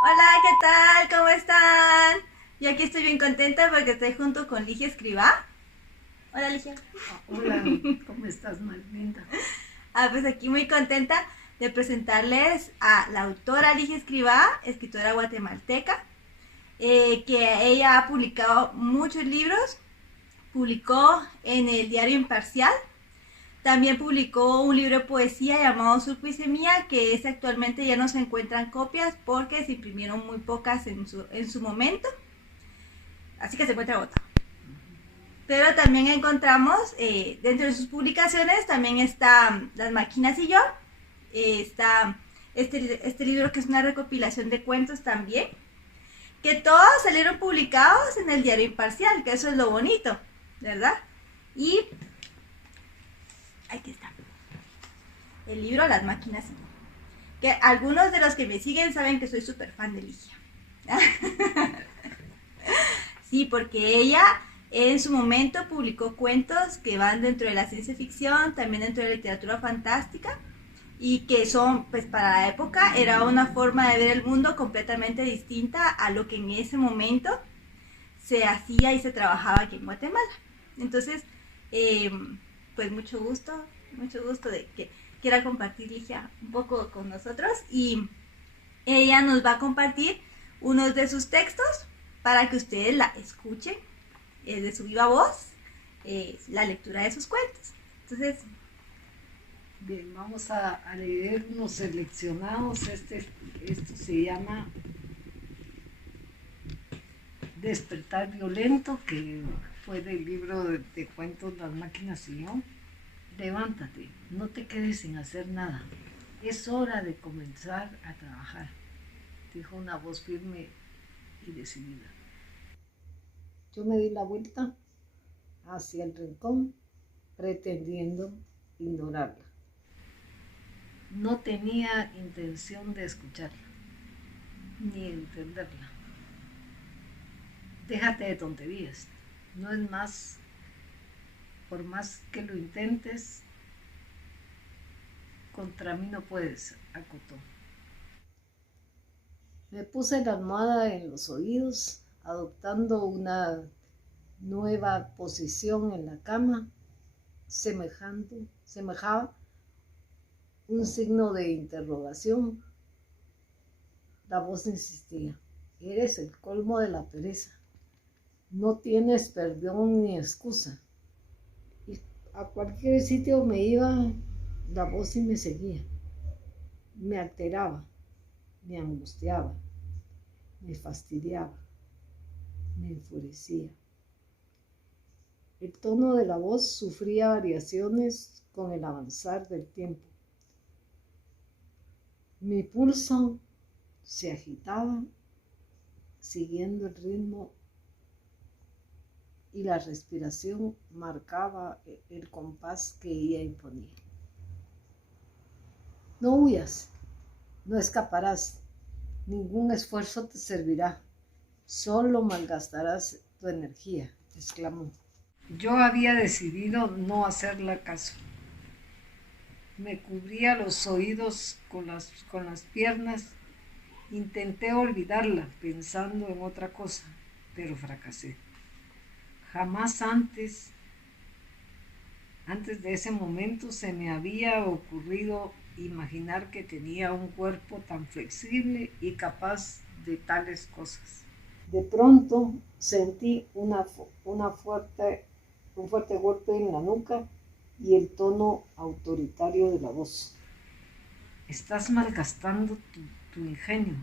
Hola, ¿qué tal? ¿Cómo están? Yo aquí estoy bien contenta porque estoy junto con Ligia Escribá. Hola, Ligia. Hola, ¿cómo estás, Magdalena? Pues aquí muy contenta de presentarles a la autora Ligia Escribá, escritora guatemalteca, que ella ha publicado muchos libros. Publicó en el diario Imparcial. También publicó un libro de poesía llamado Surco y Semilla, que es actualmente ya no se encuentran copias porque se imprimieron muy pocas en su momento. Así que se encuentra agotado. Pero también encontramos, dentro de sus publicaciones, también está Las máquinas y yo. Está este libro que es una recopilación de cuentos también, que todos salieron publicados en el diario Imparcial, que eso es lo bonito, ¿verdad? Y aquí está, el libro Las máquinas y yo. Que algunos de los que me siguen saben que soy súper fan de Ligia. Sí, porque ella en su momento publicó cuentos que van dentro de la ciencia ficción, también dentro de la literatura fantástica, y que son, pues para la época, era una forma de ver el mundo completamente distinta a lo que en ese momento se hacía y se trabajaba aquí en Guatemala. Entonces, eh, pues mucho gusto de que quiera compartir Ligia un poco con nosotros, y ella nos va a compartir unos de sus textos para que ustedes la escuchen de su viva voz, la lectura de sus cuentos. Entonces, Bien, vamos a leer unos seleccionados. Esto se llama Despertar Violento, que fue del libro de cuentos Las máquinas y yo. Levántate, no te quedes sin hacer nada. Es hora de comenzar a trabajar, dijo una voz firme y decidida. Yo me di la vuelta hacia el rincón, pretendiendo ignorarla. No tenía intención de escucharla, ni entenderla. Déjate de tonterías. No es más, por más que lo intentes, contra mí no puedes, acotó. Me puse la almohada en los oídos, adoptando una nueva posición en la cama, semejaba un signo de interrogación. La voz insistía: eres el colmo de la pereza. No tienes perdón ni excusa. Y a cualquier sitio me iba la voz y me seguía. Me alteraba, me angustiaba, me fastidiaba, me enfurecía. El tono de la voz sufría variaciones con el avanzar del tiempo. Mi pulso se agitaba siguiendo el ritmo y la respiración marcaba el compás que ella imponía. No huyas, no escaparás, ningún esfuerzo te servirá, solo malgastarás tu energía, exclamó. Yo había decidido no hacerle caso. Me cubría los oídos con las piernas. Intenté olvidarla pensando en otra cosa, pero fracasé. Jamás antes de ese momento se me había ocurrido imaginar que tenía un cuerpo tan flexible y capaz de tales cosas. De pronto sentí un fuerte golpe en la nuca y el tono autoritario de la voz. Estás malgastando tu ingenio.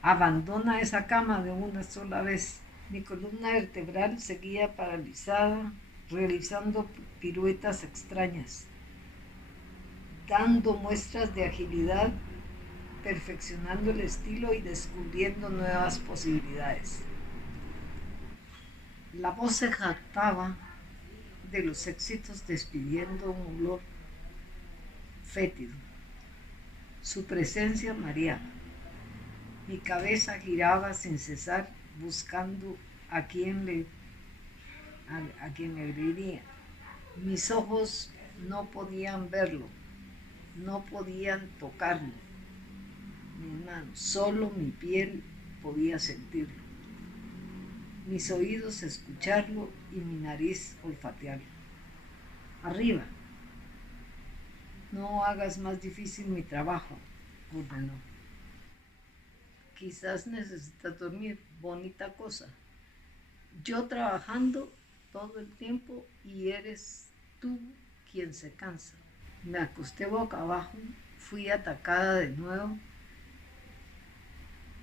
Abandona esa cama de una sola vez. Mi columna vertebral seguía paralizada, realizando piruetas extrañas, dando muestras de agilidad, perfeccionando el estilo y descubriendo nuevas posibilidades. La voz se jactaba de los éxitos despidiendo un olor fétido. Su presencia mareaba. Mi cabeza giraba sin cesar buscando a quien le diría. Mis ojos no podían verlo, no podían tocarlo. mis manos, solo mi piel podía sentirlo, mis oídos escucharlo y mi nariz olfatearlo. Arriba, no hagas más difícil mi trabajo, ordenó. Quizás necesitas dormir, bonita cosa. Yo trabajando todo el tiempo y eres tú quien se cansa. Me acosté boca abajo, fui atacada de nuevo.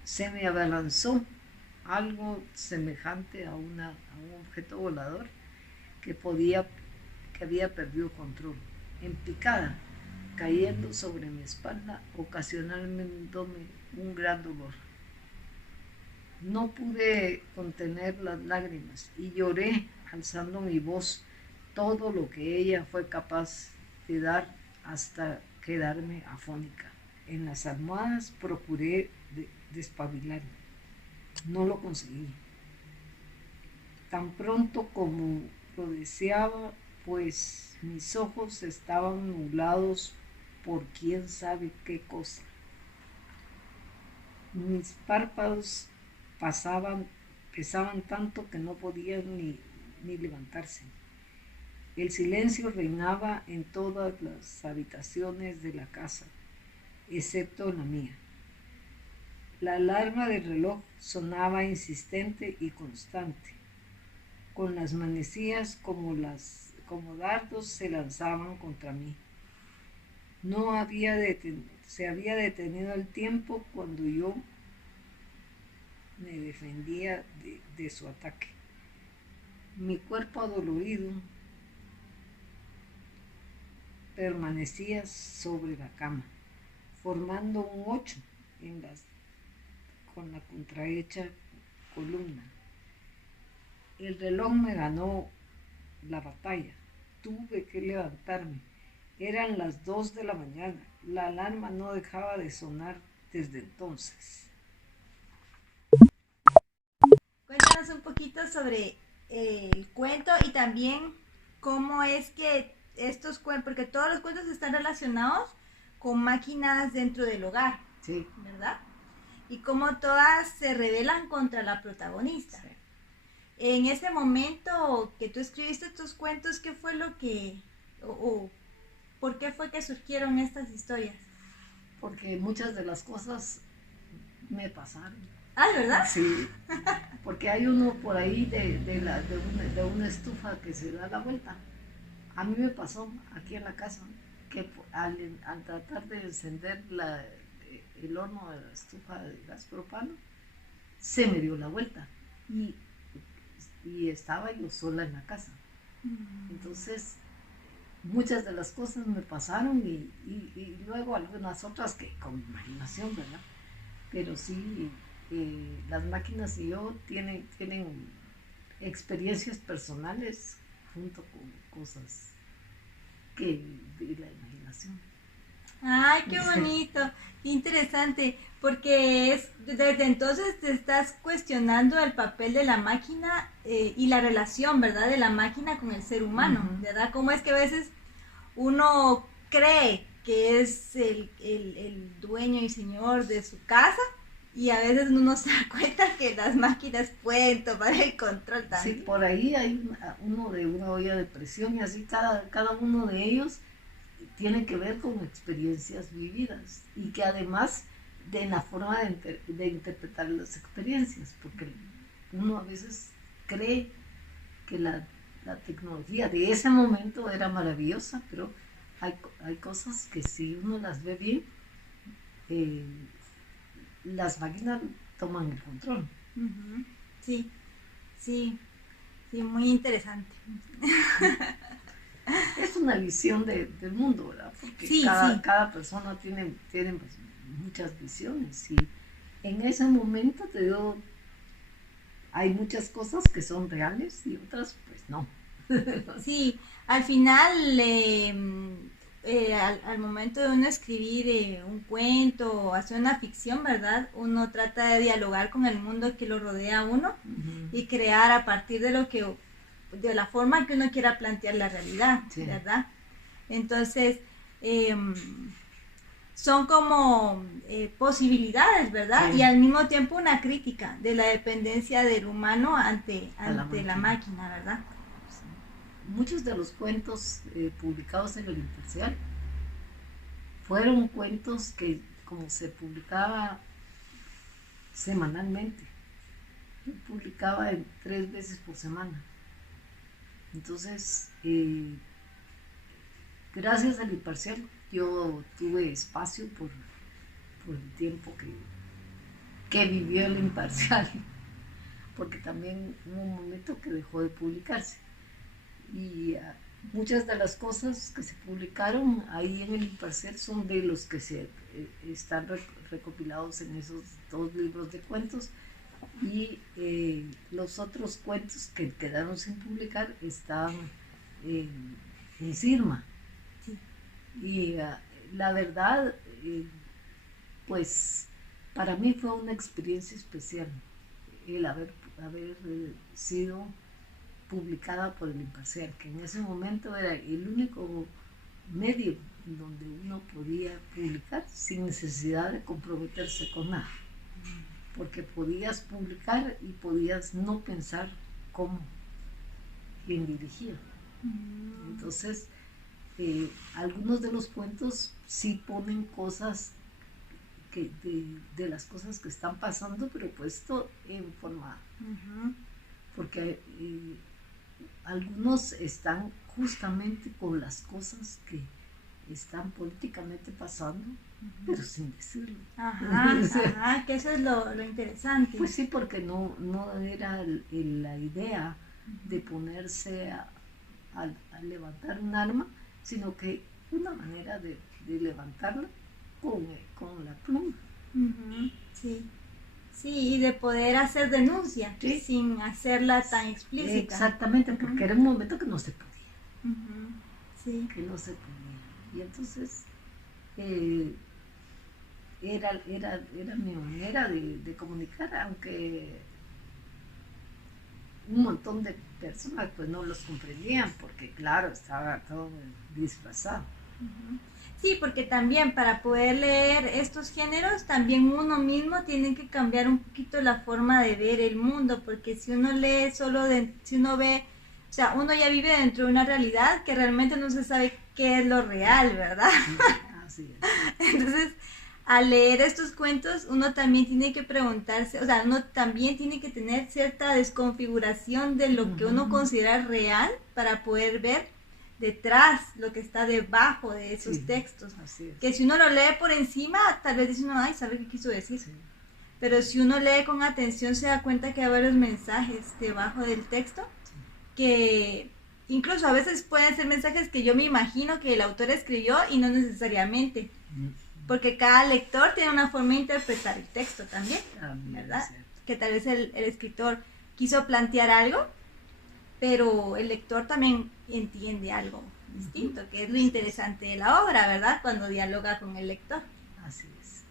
Se me abalanzó algo semejante a un objeto volador que había perdido control, en picada, cayendo sobre mi espalda, ocasionándome un gran dolor. No pude contener las lágrimas y lloré alzando mi voz todo lo que ella fue capaz de dar hasta quedarme afónica. En las almohadas procuré despabilarme. No lo conseguí. Tan pronto como lo deseaba, pues mis ojos estaban nublados por quién sabe qué cosa. Mis párpados pesaban tanto que no podían ni levantarse. El silencio reinaba en todas las habitaciones de la casa, excepto en la mía. La alarma del reloj sonaba insistente y constante. Con las manecillas como dardos se lanzaban contra mí. Se había detenido el tiempo cuando yo me defendía de su ataque. Mi cuerpo adolorido permanecía sobre la cama, formando un 8 con la contrahecha columna. El reloj me ganó la batalla. Tuve que levantarme. Eran las 2 de la mañana. La alarma no dejaba de sonar desde entonces. Cuéntanos un poquito sobre el cuento y también cómo es que estos cuentos, porque todos los cuentos están relacionados con máquinas dentro del hogar, sí, ¿verdad? Y cómo todas se rebelan contra la protagonista. Sí. En ese momento que tú escribiste estos cuentos, ¿qué fue lo que, o por qué fue que surgieron estas historias? Porque muchas de las cosas me pasaron. Ah, ¿verdad? Sí, porque hay uno por ahí de una estufa que se da la vuelta. A mí me pasó aquí en la casa que al tratar de encender el horno de la estufa de gas propano, se me dio la vuelta y estaba yo sola en la casa. Entonces, muchas de las cosas me pasaron y luego algunas otras que con imaginación, ¿verdad? Pero sí, las máquinas y yo tienen experiencias personales junto con cosas de la imaginación. Ay, qué bonito, interesante, porque desde entonces te estás cuestionando el papel de la máquina y la relación, ¿verdad? De la máquina con el ser humano, ¿verdad? Cómo es que a veces uno cree que es el dueño y señor de su casa y a veces uno se da cuenta que las máquinas pueden tomar el control también. Sí, por ahí hay uno de una olla de presión y así cada uno de ellos tiene que ver con experiencias vividas y que además de la forma de interpretar las experiencias, porque uno a veces cree que la tecnología de ese momento era maravillosa, pero hay cosas que si uno las ve bien, las máquinas toman el control. Sí, muy interesante. Es una visión del mundo, ¿verdad? Porque cada persona tiene pues, muchas visiones y en ese momento te digo, hay muchas cosas que son reales y otras pues no. Sí, al final al momento de uno escribir un cuento o hacer una ficción, ¿verdad? Uno trata de dialogar con el mundo que lo rodea a uno y crear a partir de de la forma que uno quiera plantear la realidad, ¿verdad? Entonces, son como posibilidades, ¿verdad? Sí. Y al mismo tiempo una crítica de la dependencia del humano ante la máquina. máquina, ¿verdad? Sí. Muchos de los cuentos publicados en el Imparcial fueron cuentos que, como se publicaba semanalmente, publicaba 3 veces por semana. Entonces, gracias al Imparcial, yo tuve espacio por el tiempo que vivió el Imparcial, porque también hubo un momento que dejó de publicarse. Y muchas de las cosas que se publicaron ahí en el Imparcial son de los que están recopilados en esos 2 libros de cuentos, y los otros cuentos que quedaron sin publicar están en Sirma. Sí. Y la verdad, pues para mí fue una experiencia especial el haber sido publicada por el Imparcial, que en ese momento era el único medio donde uno podía publicar sin necesidad de comprometerse con nada, porque podías publicar y podías no pensar como quien dirigía. Entonces, algunos de los cuentos sí ponen cosas de las cosas que están pasando, pero puesto en forma, porque algunos están justamente con las cosas que están políticamente pasando, pero sin decirlo. Que eso es lo interesante. Pues sí, porque no era la idea de ponerse a levantar un arma, sino que una manera de levantarla con la pluma. Sí. Sí, y de poder hacer denuncia, ¿sí? Sin hacerla tan explícita. Exactamente, porque era un momento que no se podía. Sí. Que no se podía. Y entonces era mi manera de comunicar, aunque un montón de personas pues no los comprendían, porque claro, estaba todo disfrazado. Sí, porque también para poder leer estos géneros, también uno mismo tiene que cambiar un poquito la forma de ver el mundo, porque si uno lee si uno ve, o sea, uno ya vive dentro de una realidad que realmente no se sabe qué es lo real, ¿verdad? Así es. Entonces, al leer estos cuentos, uno también tiene que preguntarse, o sea, uno también tiene que tener cierta desconfiguración de lo que uno considera real para poder ver detrás lo que está debajo de esos textos. Así es. Que si uno lo lee por encima, tal vez dice uno, ay, ¿sabe qué quiso decir? Sí. Pero si uno lee con atención, se da cuenta que hay varios mensajes debajo del texto, que incluso a veces pueden ser mensajes que yo me imagino que el autor escribió y no necesariamente. Porque cada lector tiene una forma de interpretar el texto también, ¿verdad? Que tal vez el escritor quiso plantear algo, pero el lector también entiende algo distinto, que es lo interesante de la obra, ¿verdad? Cuando dialoga con el lector. Así es.